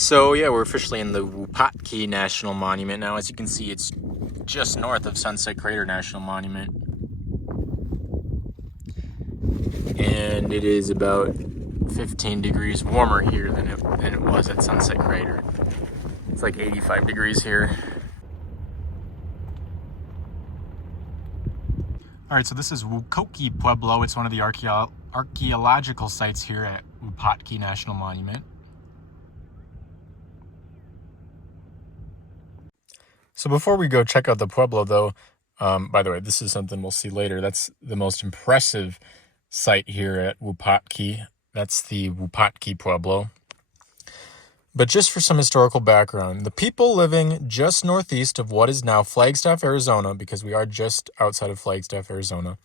So yeah, we're officially in the Wupatki National Monument now. As you can see, it's just north of Sunset Crater National Monument. And it is about 15 degrees warmer here than it was at Sunset Crater. It's like 85 degrees here. Alright, so this is Wukoki Pueblo. It's one of the archaeological sites here at Wupatki National Monument. So before we go check out the Pueblo, though, by the way, this is something we'll see later. That's the most impressive site here at Wupatki. That's the Wupatki Pueblo. But just for some historical background, the people living just northeast of what is now Flagstaff, Arizona, because we are just outside of Flagstaff, Arizona,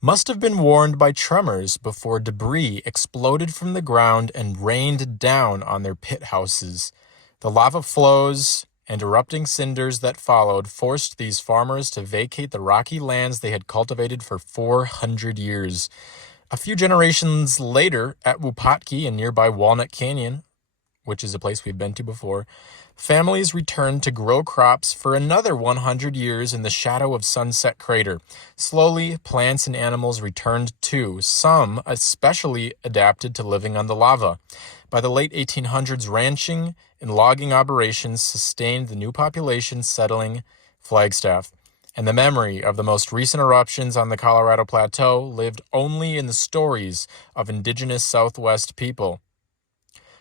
must have been warned by tremors before debris exploded from the ground and rained down on their pit houses. The lava flows and erupting cinders that followed forced these farmers to vacate the rocky lands they had cultivated for 400 years. A few generations later, at Wupatki in nearby Walnut Canyon, which is a place we've been to before, families returned to grow crops for another 100 years in the shadow of Sunset Crater. Slowly, plants and animals returned too, some especially adapted to living on the lava. By the late 1800s, ranching and logging operations sustained the new population settling Flagstaff, and the memory of the most recent eruptions on the Colorado Plateau lived only in the stories of indigenous Southwest people.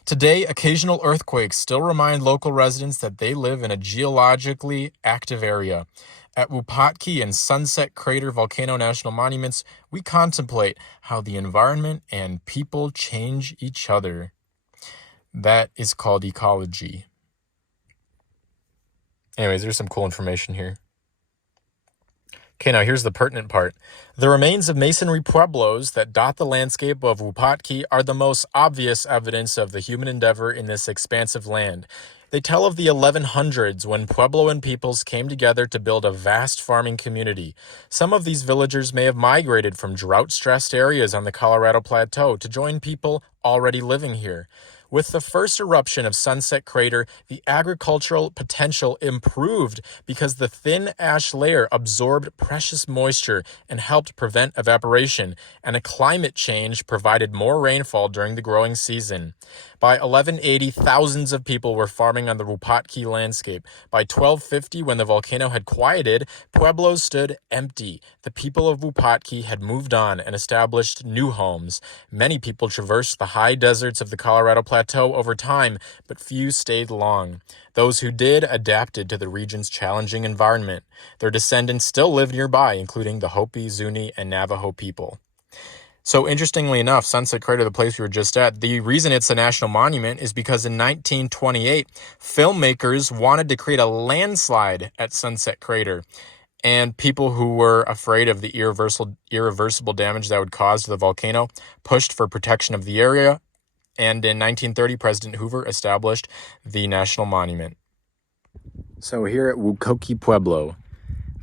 Today, occasional earthquakes still remind local residents that they live in a geologically active area. At Wupatki and Sunset Crater Volcano National Monuments, we contemplate how the environment and people change each other. That is called ecology. Anyways, there's some cool information here. Okay, now here's the pertinent part. The remains of masonry pueblos that dot the landscape of Wupatki are the most obvious evidence of the human endeavor in this expansive land. They tell of the 1100s when Puebloan peoples came together to build a vast farming community. Some of these villagers may have migrated from drought-stressed areas on the Colorado Plateau to join people already living here. With the first eruption of Sunset Crater, the agricultural potential improved because the thin ash layer absorbed precious moisture and helped prevent evaporation, and a climate change provided more rainfall during the growing season. By 1180, thousands of people were farming on the Wupatki landscape. By 1250, when the volcano had quieted, pueblos stood empty. The people of Wupatki had moved on and established new homes. Many people traversed the high deserts of the Colorado Plateau over time, but few stayed long. Those who did adapted to the region's challenging environment. Their descendants still live nearby, including the Hopi, Zuni, and Navajo people. So interestingly enough, Sunset Crater, the place we were just at, the reason it's a national monument is because in 1928, filmmakers wanted to create a landslide at Sunset Crater. And people who were afraid of the irreversible damage that would cause to the volcano pushed for protection of the area. And in 1930, President Hoover established the national monument. So here at Wukoki Pueblo,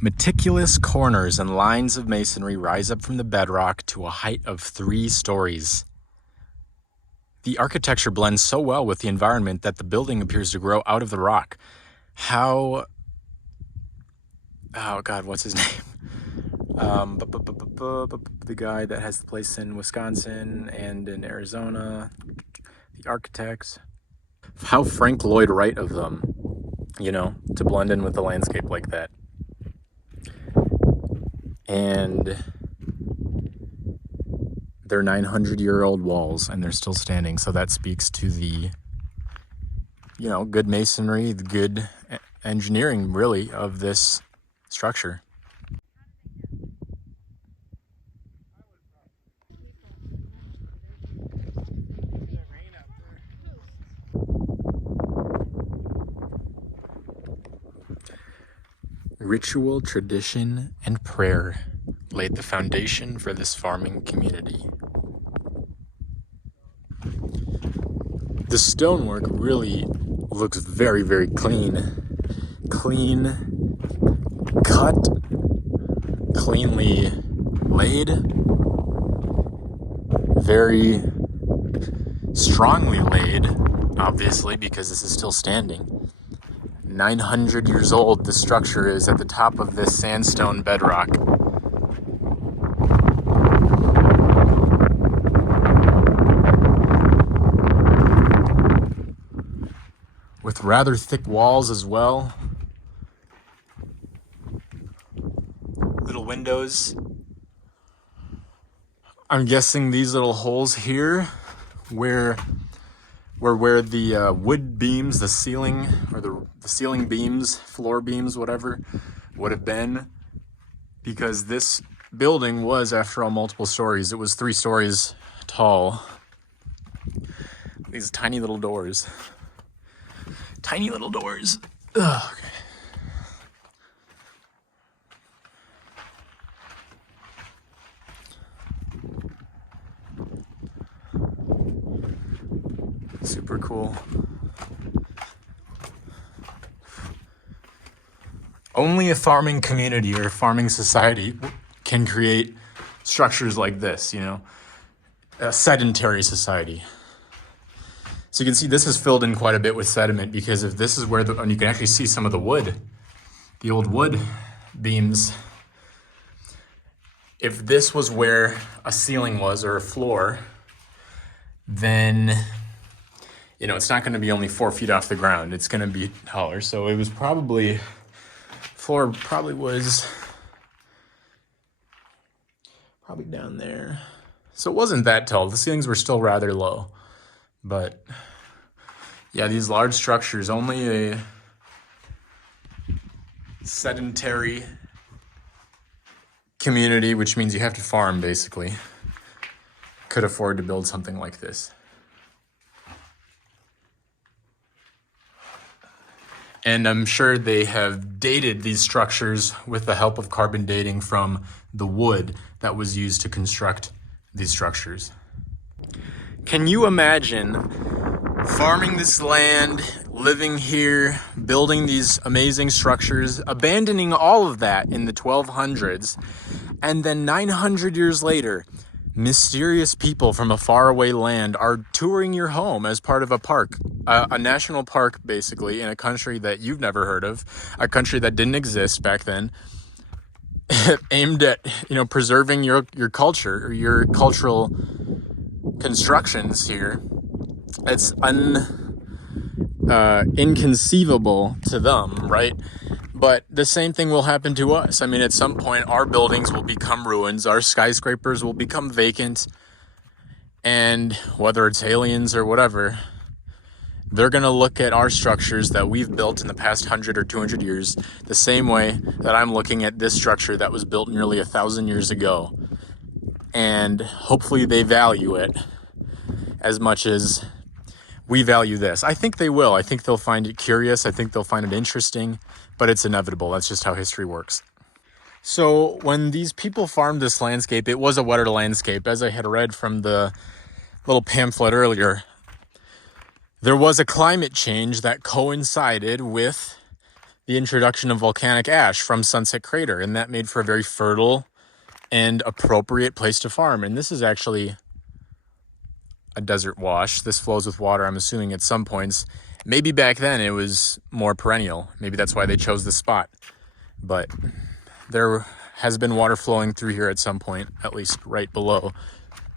meticulous corners and lines of masonry rise up from the bedrock to a height of 3 stories. The architecture blends so well with the environment that the building appears to grow out of the rock. Oh God, what's his name? The guy that has the place in Wisconsin and in Arizona, the architects. How Frank Lloyd Wright of them, to blend in with the landscape like that. And they're 900-year-old walls, and they're still standing. So that speaks to the, good masonry, the good engineering, really, of this structure. Ritual, tradition, and prayer laid the foundation for this farming community. The stonework really looks very, very clean. Clean cut, cleanly laid, very strongly laid, obviously, because this is still standing. 900 years old, the structure is at the top of this sandstone bedrock. With rather thick walls as well. Little windows. I'm guessing these little holes here where the wood beams, the ceiling, or the ceiling beams, floor beams, whatever, would have been, because this building was, after all, multiple stories. It was 3 stories tall. These tiny little doors. Tiny little doors. Ugh, okay. Super cool. Only a farming community or a farming society can create structures like this, you know, a sedentary society. So you can see this is filled in quite a bit with sediment, because if this is where and you can actually see some of the wood, the old wood beams. If this was where a ceiling was or a floor, then, you know, it's not going to be only 4 feet off the ground. It's going to be taller. So it was probably, floor probably was down there. So it wasn't that tall. The ceilings were still rather low. But yeah, these large structures, only a sedentary community, which means you have to farm basically, could afford to build something like this. And I'm sure they have dated these structures with the help of carbon dating from the wood that was used to construct these structures. Can you imagine farming this land, living here, building these amazing structures, abandoning all of that in the 1200s, and then 900 years later, mysterious people from a faraway land are touring your home as part of a park, a national park, basically, in a country that you've never heard of, a country that didn't exist back then, aimed at, you know, preserving your culture, or your cultural constructions here. It's inconceivable to them, right? But the same thing will happen to us. I mean, at some point, our buildings will become ruins, our skyscrapers will become vacant, and whether it's aliens or whatever, they're going to look at our structures that we've built in the past 100 or 200 years the same way that I'm looking at this structure that was built nearly 1,000 years ago. And hopefully they value it as much as we value this. I think they will. I think they'll find it curious. I think they'll find it interesting, but it's inevitable. That's just how history works. So when these people farmed this landscape, it was a wetter landscape. As I had read from the little pamphlet earlier, there was a climate change that coincided with the introduction of volcanic ash from Sunset Crater, and that made for a very fertile and appropriate place to farm. And this is actually a desert wash. This flows with water, I'm assuming, at some points. Maybe back then it was more perennial. Maybe that's why they chose this spot. But there has been water flowing through here at some point, at least right below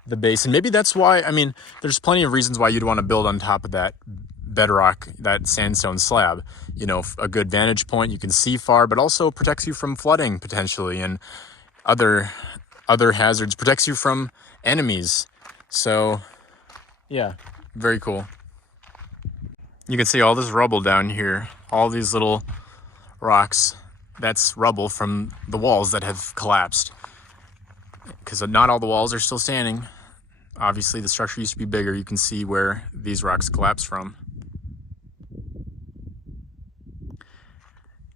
the base. And maybe that's why, I mean, there's plenty of reasons why you'd want to build on top of that bedrock, that sandstone slab. You know, a good vantage point, you can see far, but also protects you from flooding potentially, and other hazards, protects you from enemies. So yeah, very cool. You can see all this rubble down here, all these little rocks. That's rubble from the walls that have collapsed, because not all the walls are still standing. Obviously the structure used to be bigger. You can see where these rocks collapsed from.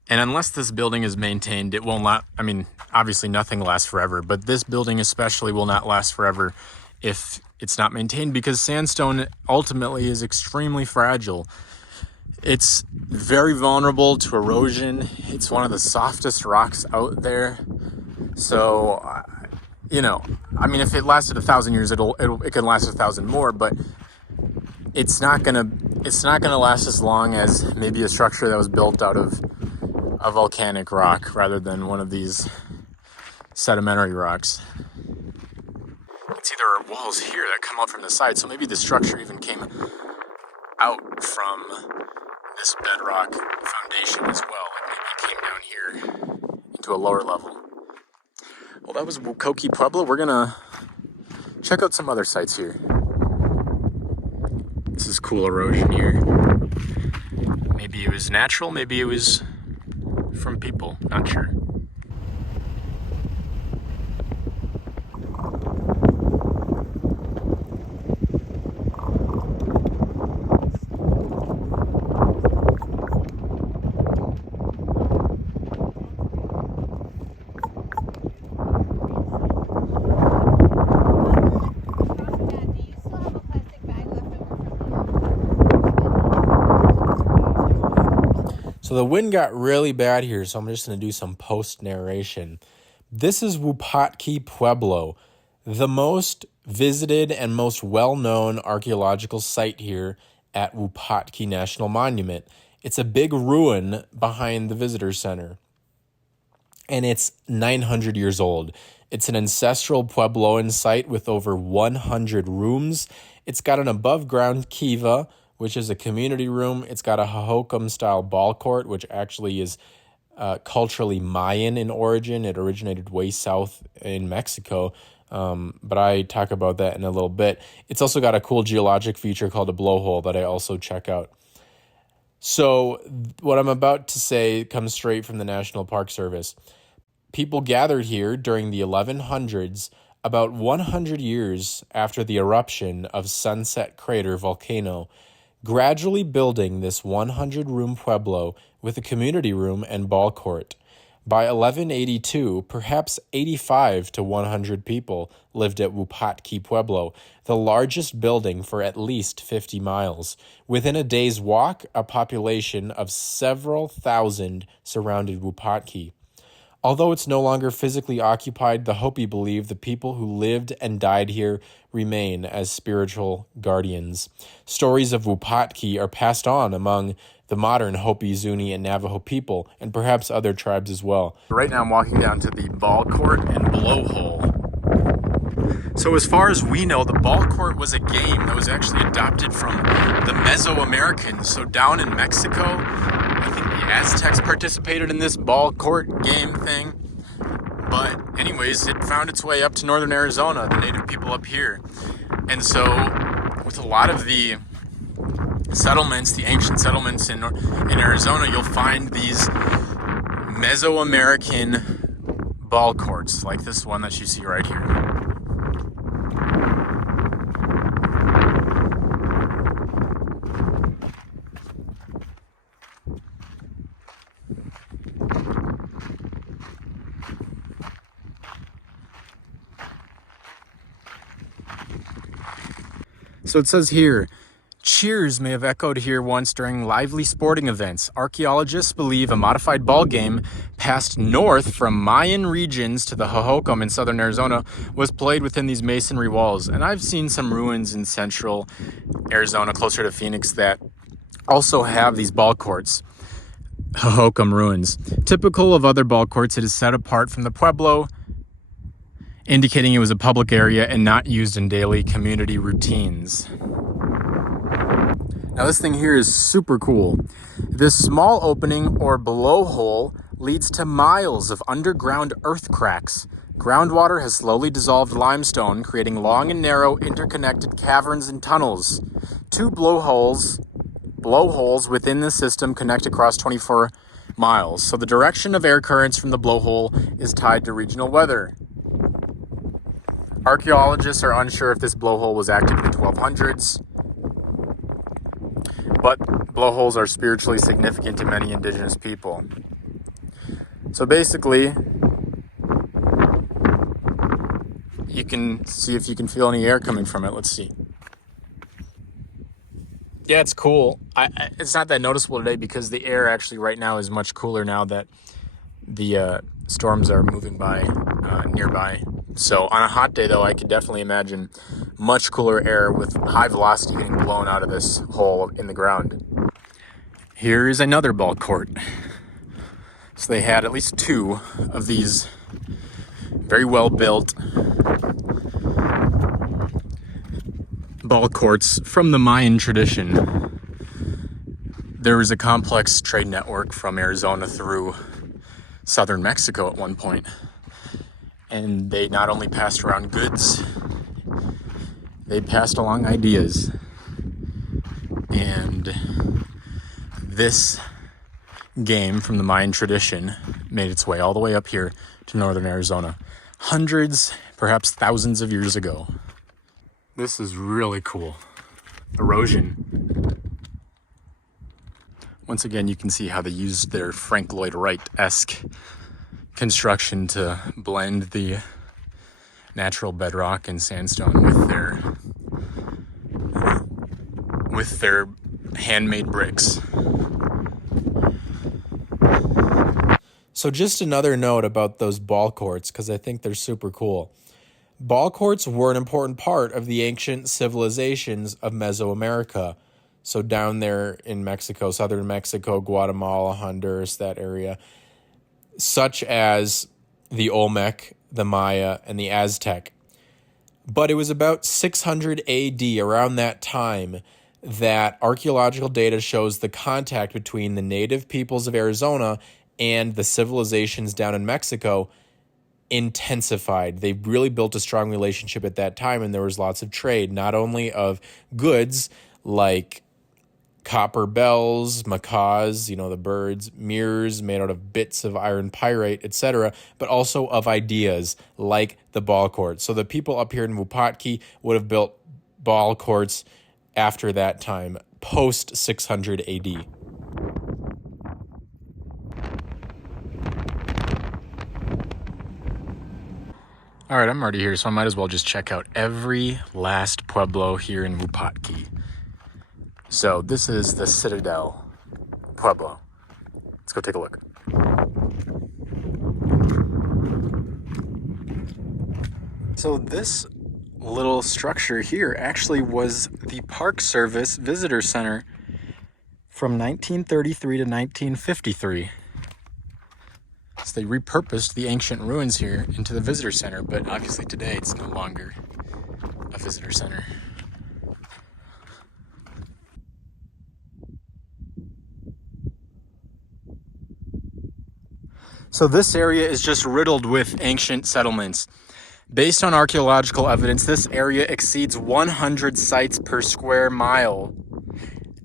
And unless this building is maintained, it will not, I mean, obviously nothing lasts forever, but this building especially will not last forever if it's not maintained, because sandstone ultimately is extremely fragile. It's very vulnerable to erosion. It's one of the softest rocks out there. So, you know, I mean, if it lasted 1,000 years, it can last 1,000 more, but it's not gonna it's not going to last as long as maybe a structure that was built out of a volcanic rock rather than one of these sedimentary rocks. You can see there are walls here that come up from the side, so maybe the structure even came out from this bedrock foundation as well. Like maybe it came down here into a lower level. Well, that was Wukoki Pueblo. We're gonna check out some other sites here. This is cool erosion here. Maybe it was natural, maybe it was from people, not sure. So the wind got really bad here, so I'm just going to do some post-narration. This is Wupatki Pueblo, the most visited and most well-known archaeological site here at Wupatki National Monument. It's a big ruin behind the visitor center, and it's 900 years old. It's an ancestral Puebloan site with over 100 rooms. It's got an above-ground kiva, which is a community room. It's got a Hohokam-style Ballcourt, which actually is culturally Mayan in origin. It originated way south in Mexico, but I talk about that in a little bit. It's also got a cool geologic feature called a blowhole that I also check out. So what I'm about to say comes straight from the National Park Service. People gathered here during the 1100s, about 100 years after the eruption of Sunset Crater volcano, gradually building this 100-room pueblo with a community room and Ballcourt. By 1182, perhaps 85 to 100 people lived at Wupatki Pueblo, the largest building for at least 50 miles. Within a day's walk, a population of several thousand surrounded Wupatki. Although it's no longer physically occupied, the Hopi believe the people who lived and died here remain as spiritual guardians. Stories of Wupatki are passed on among the modern Hopi, Zuni, and Navajo people, and perhaps other tribes as well. Right now I'm walking down to the Ballcourt and Blowhole. So as far as we know, the Ballcourt was a game that was actually adopted from the Mesoamericans. So down in Mexico, I think the Aztecs participated in this Ballcourt game thing. But anyways, it found its way up to northern Arizona, the native people up here. And so with a lot of the settlements, the ancient settlements in Arizona, you'll find these Mesoamerican Ballcourts, like this one that you see right here. So it says here, cheers may have echoed here once during lively sporting events. Archaeologists believe a modified ball game passed north from Mayan regions to the Hohokam in southern Arizona was played within these masonry walls. And I've seen some ruins in central Arizona, closer to Phoenix, that also have these ball courts, Hohokam ruins. Typical of other ball courts, it is set apart from the Pueblo, indicating it was a public area and not used in daily community routines. Now this thing here is super cool. This small opening or blowhole leads to miles of underground earth cracks. Groundwater has slowly dissolved limestone, creating long and narrow interconnected caverns and tunnels. Two blowholes within the system connect across 24 miles. So the direction of air currents from the blowhole is tied to regional weather. Archaeologists are unsure if this blowhole was active in the 1200s, but blowholes are spiritually significant to many indigenous people. So basically, you can see if you can feel any air coming from it. Let's see. Yeah, it's cool. It's not that noticeable today because the air actually right now is much cooler now that the storms are moving by nearby. So on a hot day, though, I could definitely imagine much cooler air with high velocity getting blown out of this hole in the ground. Here is another Ballcourt. So they had at least two of these very well built Ballcourts from the Mayan tradition. There was a complex trade network from Arizona through southern Mexico at one point. And they not only passed around goods, they passed along ideas. And this game from the Mayan tradition made its way all the way up here to northern Arizona, hundreds, perhaps thousands of years ago. This is really cool. Erosion. Once again, you can see how they used their Frank Lloyd Wright-esque construction to blend the natural bedrock and sandstone with their handmade bricks. So just another note about those Ballcourts, because I think they're super cool. Ballcourts were an important part of the ancient civilizations of Mesoamerica. So down there in Mexico, southern Mexico, Guatemala, Honduras, that area, such as the Olmec, the Maya, and the Aztec. But it was about 600 AD, around that time, that archaeological data shows the contact between the native peoples of Arizona and the civilizations down in Mexico intensified. They really built a strong relationship at that time, and there was lots of trade, not only of goods like copper bells, macaws, the birds, mirrors made out of bits of iron pyrite, etc., but also of ideas like the Ballcourt. So the people up here in Wupatki would have built Ballcourts after that time, post 600 AD. All right, I'm already here, so I might as well just check out every last pueblo here in Wupatki. So this is the Citadel Pueblo. Let's go take a look. So this little structure here actually was the Park Service Visitor Center from 1933 to 1953. So they repurposed the ancient ruins here into the visitor center, but obviously today it's no longer a visitor center. So this area is just riddled with ancient settlements. Based on archaeological evidence, this area exceeds 100 sites per square mile.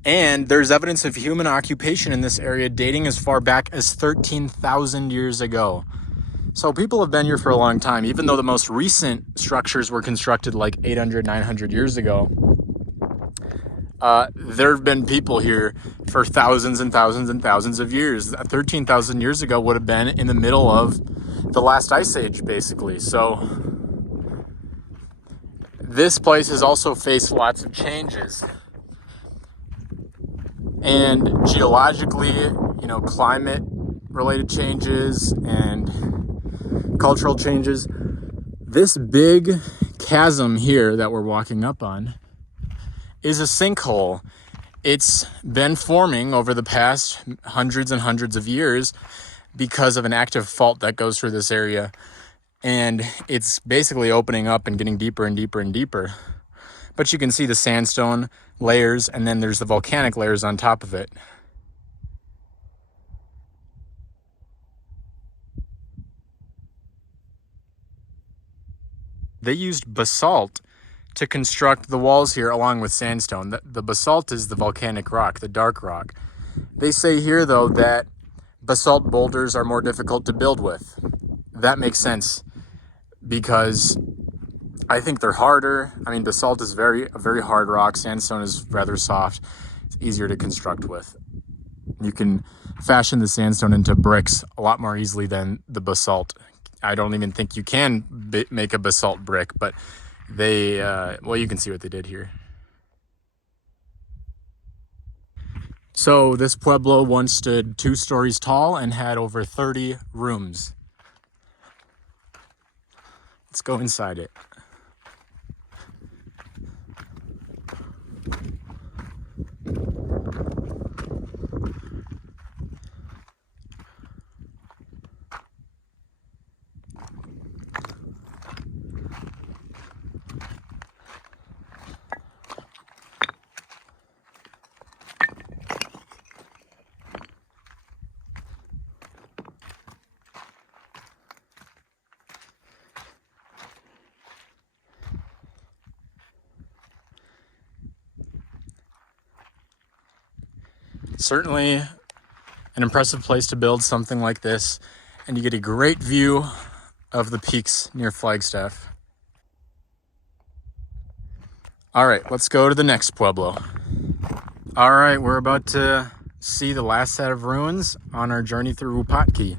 And there's evidence of human occupation in this area dating as far back as 13,000 years ago. So people have been here for a long time, even though the most recent structures were constructed like 800, 900 years ago. There have been people here for thousands and thousands and thousands of years. 13,000 years ago would have been in the middle of the last ice age, basically. So this place has also faced lots of changes. And geologically, climate-related changes and cultural changes. This big chasm here that we're walking up on is a sinkhole. It's been forming over the past hundreds and hundreds of years because of an active fault that goes through this area. And it's basically opening up and getting deeper and deeper and deeper. But you can see the sandstone layers, and then there's the volcanic layers on top of it. They used basalt to construct the walls here along with sandstone. The basalt is the volcanic rock, the dark rock. They say here, though, that basalt boulders are more difficult to build with. That makes sense because I think they're harder. I mean, basalt is a very hard rock. Sandstone is rather soft. It's easier to construct with. You can fashion the sandstone into bricks a lot more easily than the basalt. I don't even think you can make a basalt brick, but they, you can see what they did here. So this pueblo once stood 2 stories tall and had over 30 rooms. Let's go inside it. Certainly an impressive place to build something like this, and you get a great view of the peaks near Flagstaff. All right, let's go to the next pueblo. All right, we're about to see the last set of ruins on our journey through Wupatki.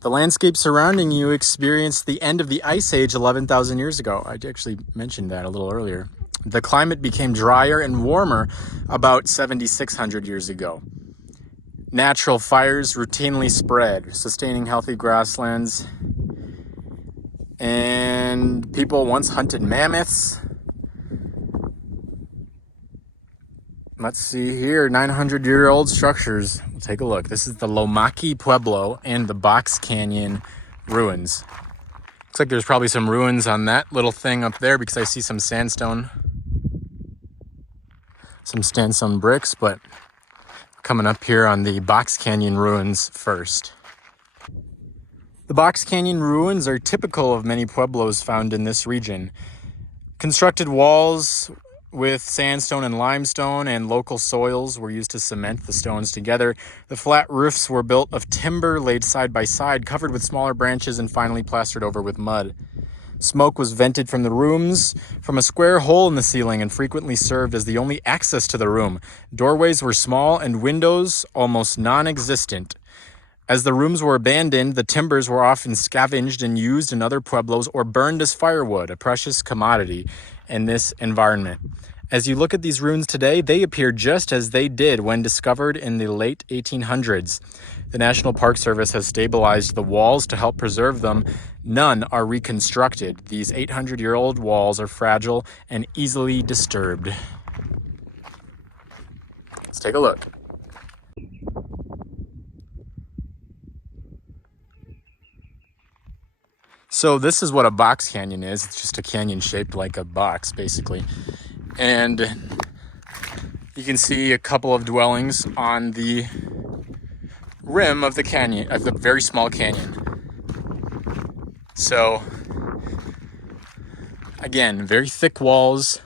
The landscape surrounding you experienced the end of the Ice Age 11,000 years ago. I actually mentioned that a little earlier. The climate became drier and warmer about 7,600 years ago. Natural fires routinely spread, sustaining healthy grasslands. And people once hunted mammoths. Let's see here, 900-year-old structures. We'll take a look. This is the Lomaki Pueblo and the Box Canyon ruins. Looks like there's probably some ruins on that little thing up there because I see some sandstone bricks, but coming up here on the Box Canyon ruins first. The Box Canyon ruins are typical of many pueblos found in this region. Constructed walls with sandstone and limestone and local soils were used to cement the stones together. The flat roofs were built of timber laid side by side, covered with smaller branches and finally plastered over with mud. Smoke was vented from the rooms from a square hole in the ceiling and frequently served as the only access to the room. Doorways were small and windows almost non-existent. As the rooms were abandoned, the timbers were often scavenged and used in other pueblos or burned as firewood, a precious commodity in this environment. As you look at these ruins today, they appear just as they did when discovered in the late 1800s. The National Park Service has stabilized the walls to help preserve them. None are reconstructed. These 800-year-old walls are fragile and easily disturbed. Let's take a look. So this is what a box canyon is. It's just a canyon shaped like a box, basically. And you can see a couple of dwellings on the rim of the canyon, of the very small canyon. So, again, very thick walls,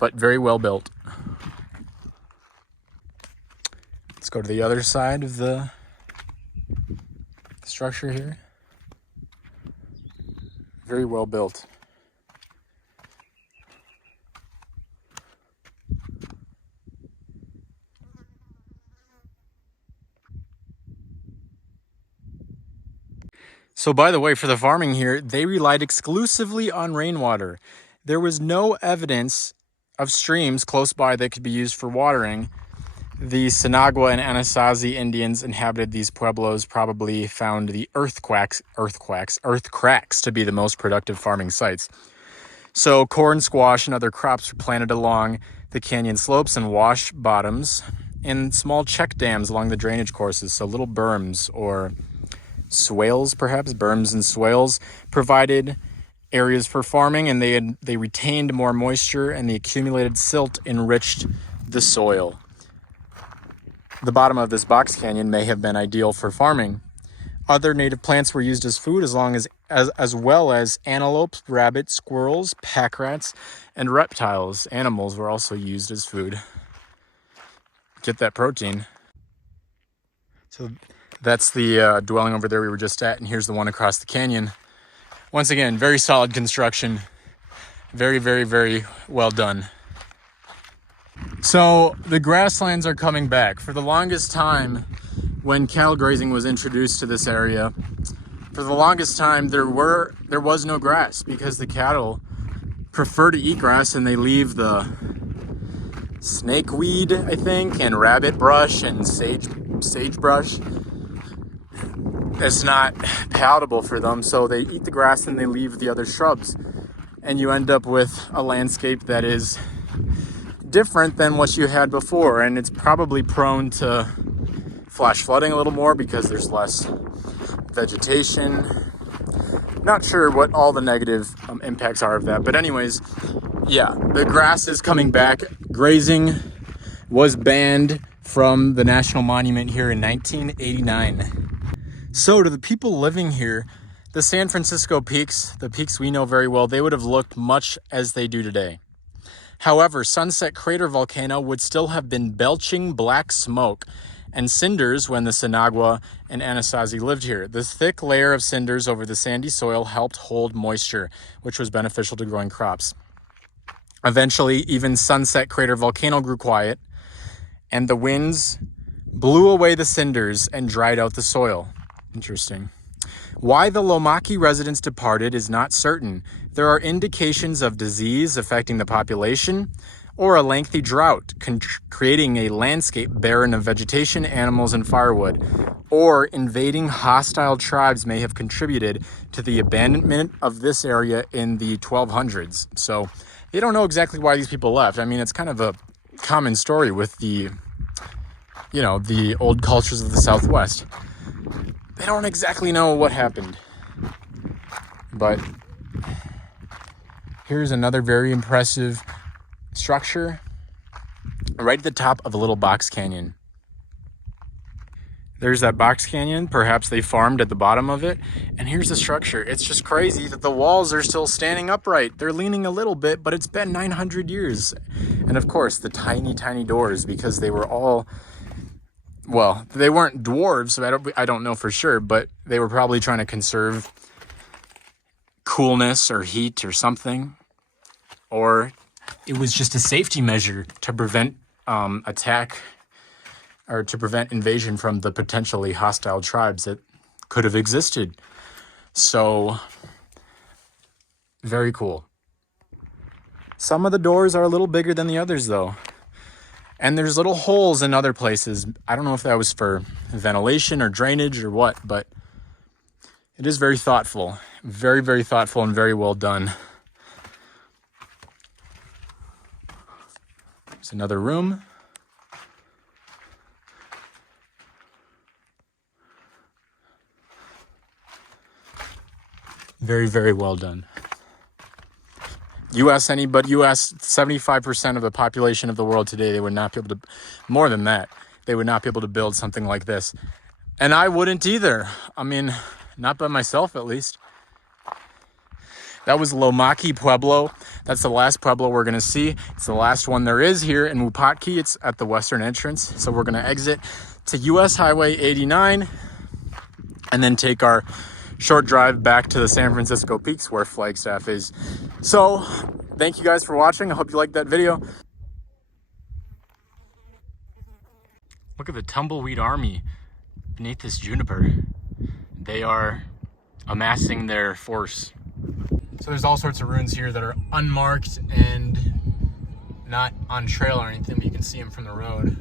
but very well built. Let's go to the other side of the structure here. Very well built. So by the way, for the farming here, they relied exclusively on rainwater. There was no evidence of streams close by that could be used for watering. The Sinagua and Anasazi Indians inhabited these pueblos probably found the earth cracks to be the most productive farming sites. So corn, squash, and other crops were planted along the canyon slopes and wash bottoms and small check dams along the drainage courses. So little berms or swales, perhaps, berms and swales provided areas for farming, and they retained more moisture, and the accumulated silt enriched the soil. The bottom of this box canyon may have been ideal for farming. Other native plants were used as food as well as antelopes, rabbits, squirrels, pack rats, and reptiles. Animals were also used as food. Get that protein. So that's the dwelling over there we were just at, and here's the one across the canyon. Once again, very solid construction. Very, very, very well done. So the grasslands are coming back. For the longest time, when cattle grazing was introduced to this area, for the longest time there was no grass because the cattle prefer to eat grass and they leave the snakeweed, I think, and rabbit brush and sagebrush. It's not palatable for them, so they eat the grass and they leave the other shrubs. And you end up with a landscape that is different than what you had before, and it's probably prone to flash flooding a little more because there's less vegetation. Not sure what all the negative impacts are of that, but anyways, yeah, the grass is coming back. Grazing was banned from the National Monument here in 1989. So to the people living here, the San Francisco peaks, the peaks we know very well, they would have looked much as they do today. However, Sunset Crater Volcano would still have been belching black smoke and cinders when the Sinagua and Anasazi lived here. This thick layer of cinders over the sandy soil helped hold moisture, which was beneficial to growing crops. Eventually, even Sunset Crater Volcano grew quiet, and the winds blew away the cinders and dried out the soil. Interesting. Why the Lomaki residents departed is not certain. There are indications of disease affecting the population or a lengthy drought, creating a landscape barren of vegetation, animals, and firewood. Or invading hostile tribes may have contributed to the abandonment of this area in the 1200s. So they don't know exactly why these people left. I mean, it's kind of a common story with the old cultures of the Southwest. They don't exactly know what happened. But here's another very impressive structure right at the top of a little box canyon. There's that box canyon. Perhaps they farmed at the bottom of it. And here's the structure. It's just crazy that the walls are still standing upright. They're leaning a little bit, but it's been 900 years. And of course, the tiny, tiny doors, because they were all... Well, they weren't dwarves, so I don't know for sure, but they were probably trying to conserve coolness or heat or something. Or it was just a safety measure to prevent attack or to prevent invasion from the potentially hostile tribes that could have existed. So, very cool. Some of the doors are a little bigger than the others, though. And there's little holes in other places. I don't know if that was for ventilation or drainage or what, but it is very thoughtful. Very, very thoughtful and very well done. There's another room. Very, very well done. You ask 75% of the population of the world today, they would not be able to, more than that, they would not be able to build something like this. And I wouldn't either. I mean, not by myself, at least. That was Wupatki Pueblo. That's the last Pueblo we're going to see. It's the last one there is here in Wupatki. It's at the western entrance. So we're going to exit to US Highway 89 and then take our short drive back to the San Francisco Peaks where Flagstaff is. So thank you guys for watching. I hope you liked that video. Look at the tumbleweed army beneath this juniper. They are amassing their force. So there's all sorts of ruins here that are unmarked and not on trail or anything, but you can see them from the road.